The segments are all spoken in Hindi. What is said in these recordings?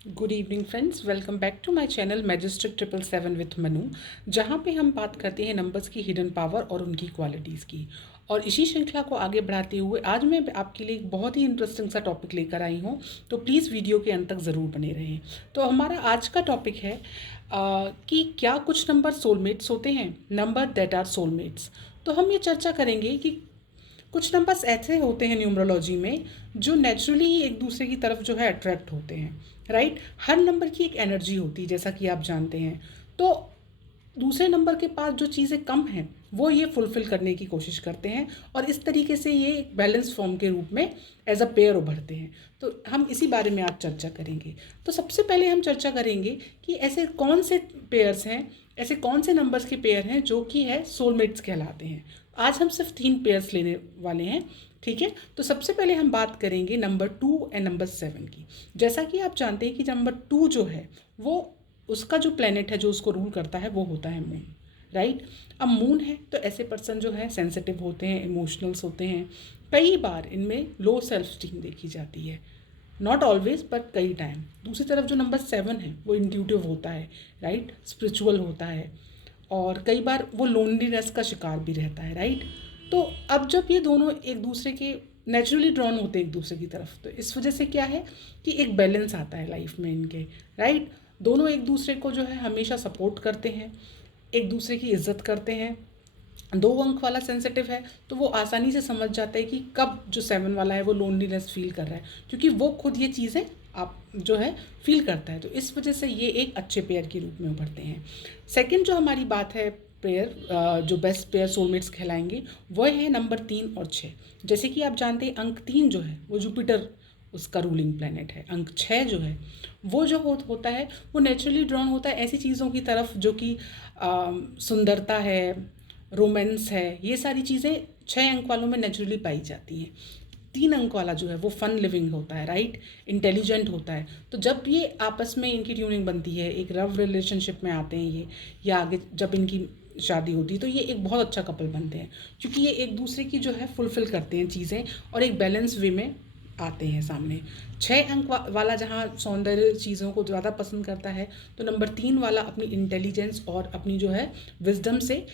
Good evening friends, welcome back to my channel majestic 777 with Manu, जहाँ पे हम बात करते हैं नंबर्स की हिडन पावर और उनकी क्वालिटीज़ की। और इसी श्रृंखला को आगे बढ़ाते हुए आज मैं आपके लिए एक बहुत ही इंटरेस्टिंग सा टॉपिक लेकर आई हूँ, तो प्लीज़ वीडियो के अंत तक ज़रूर बने रहें। तो हमारा आज का टॉपिक है कि क्या कुछ नंबर सोलमेट्स होते हैं, नंबर दैट आर सोलमेट्स। तो हम ये चर्चा करेंगे कि कुछ नंबर्स ऐसे होते हैं न्यूमरोलॉजी में जो नेचुरली ही एक दूसरे की तरफ जो है अट्रैक्ट होते हैं, राइट। हर नंबर की एक एनर्जी होती है, जैसा कि आप जानते हैं। तो दूसरे नंबर के पास जो चीज़ें कम हैं वो ये फुलफ़िल करने की कोशिश करते हैं और इस तरीके से ये एक बैलेंस फॉर्म के रूप में एज अ पेयर उभरते हैं। तो हम इसी बारे में आज चर्चा करेंगे। तो सबसे पहले हम चर्चा करेंगे कि ऐसे कौन से पेयर्स हैं, ऐसे कौन से नंबर्स के पेयर हैं जो कि है सोलमेट्स कहलाते हैं। आज हम सिर्फ 3 पेयर्स लेने वाले हैं, ठीक है। तो सबसे पहले हम बात करेंगे नंबर 2 एंड नंबर 7 की। जैसा कि आप जानते हैं कि नंबर 2 जो है वो उसका जो प्लेनेट है जो उसको रूल करता है वो होता है मून, राइट। अब मून है तो ऐसे पर्सन जो है सेंसिटिव होते हैं, इमोशनल्स होते हैं। कई बार इनमें लो सेल्फ स्टीम देखी जाती है, नॉट ऑलवेज बट कई टाइम। दूसरी तरफ जो नंबर 7 है वो इंट्यूटिव होता है, राइट, स्पिरिचुअल होता है और कई बार वो लोनलीनेस का शिकार भी रहता है, राइट। तो अब जब ये दोनों एक दूसरे के नेचुरली ड्रॉन होते हैं एक दूसरे की तरफ, तो इस वजह से क्या है कि एक बैलेंस आता है लाइफ में इनके, राइट। दोनों एक दूसरे को जो है हमेशा सपोर्ट करते हैं, एक दूसरे की इज्जत करते हैं। 2 अंक वाला सेंसिटिव है तो वो आसानी से समझ जाता है कि कब जो 7 वाला है वो लोनलीनेस फील कर रहा है, क्योंकि वो खुद ये चीज़ें आप जो है फील करता है। तो इस वजह से ये एक अच्छे पेयर के रूप में उभरते हैं। सेकंड जो हमारी बात है पेयर, जो बेस्ट पेयर सोलमेट्स कहलाएंगे वो है नंबर 3 और 6। जैसे कि आप जानते हैं अंक 3 जो है वो जुपिटर उसका रूलिंग प्लेनेट है। अंक 6 जो है वो जो होता है वो नेचुरली ड्रॉन होता है ऐसी चीज़ों की तरफ जो कि सुंदरता है, रोमांस है, ये सारी चीज़ें 6 अंक वालों में नेचुरली पाई जाती हैं। 3 अंक वाला जो है वो फन लिविंग होता है, राइट, इंटेलिजेंट होता है। तो जब ये आपस में इनकी ट्यूनिंग बनती है, एक लव रिलेशनशिप में आते हैं ये, या आगे जब इनकी शादी होती है तो ये एक बहुत अच्छा कपल बनते हैं, क्योंकि ये एक दूसरे की जो है फुलफ़िल करते हैं चीज़ें और एक बैलेंस वे में आते हैं सामने। 6 अंक वाला जहाँ सौंदर्य चीज़ों को ज़्यादा पसंद करता है, तो नंबर 3 वाला अपनी इंटेलिजेंस और अपनी जो है विजडम से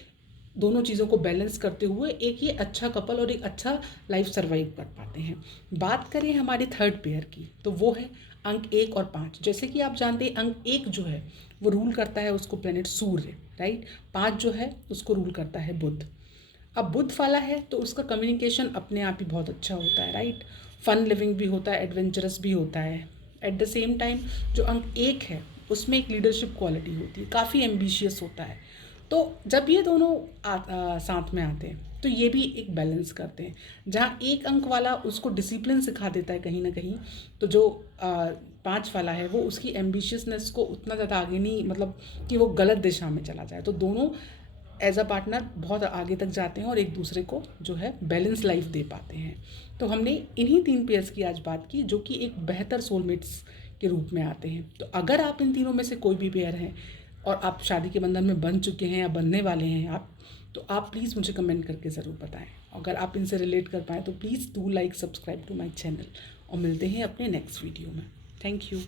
दोनों चीज़ों को बैलेंस करते हुए एक ये अच्छा कपल और एक अच्छा लाइफ सर्वाइव कर पाते हैं। बात करें हमारे थर्ड पेयर की, तो वो है अंक 1 और 5। जैसे कि आप जानते हैं अंक 1 जो है वो रूल करता है उसको प्लेनेट सूर्य, राइट। 5 जो है उसको रूल करता है बुध। अब बुध वाला है तो उसका कम्युनिकेशन अपने आप ही बहुत अच्छा होता है, राइट। फन लिविंग भी होता है, एडवेंचरस भी होता है। एट द सेम टाइम जो अंक 1 है उसमें एक लीडरशिप क्वालिटी होती है, काफ़ी एम्बिशियस होता है। तो जब ये दोनों साथ में आते हैं तो ये भी एक बैलेंस करते हैं। जहाँ 1 अंक वाला उसको डिसिप्लिन सिखा देता है कहीं ना कहीं, तो जो 5 वाला है वो उसकी एम्बिशियसनेस को उतना ज़्यादा आगे नहीं, मतलब कि वो गलत दिशा में चला जाए। तो दोनों एज अ पार्टनर बहुत आगे तक जाते हैं और एक दूसरे को जो है बैलेंस लाइफ दे पाते हैं। तो हमने इन्हीं 3 पेयर्स की आज बात की जो कि एक बेहतर सोलमेट्स के रूप में आते हैं। तो अगर आप इन तीनों में से कोई भी पेयर हैं और आप शादी के बंधन में बंध चुके हैं या बनने वाले हैं आप, तो आप प्लीज़ मुझे कमेंट करके ज़रूर बताएं। अगर आप इनसे रिलेट कर पाएँ तो please do like subscribe to my channel और मिलते हैं अपने नेक्स्ट वीडियो में। Thank you.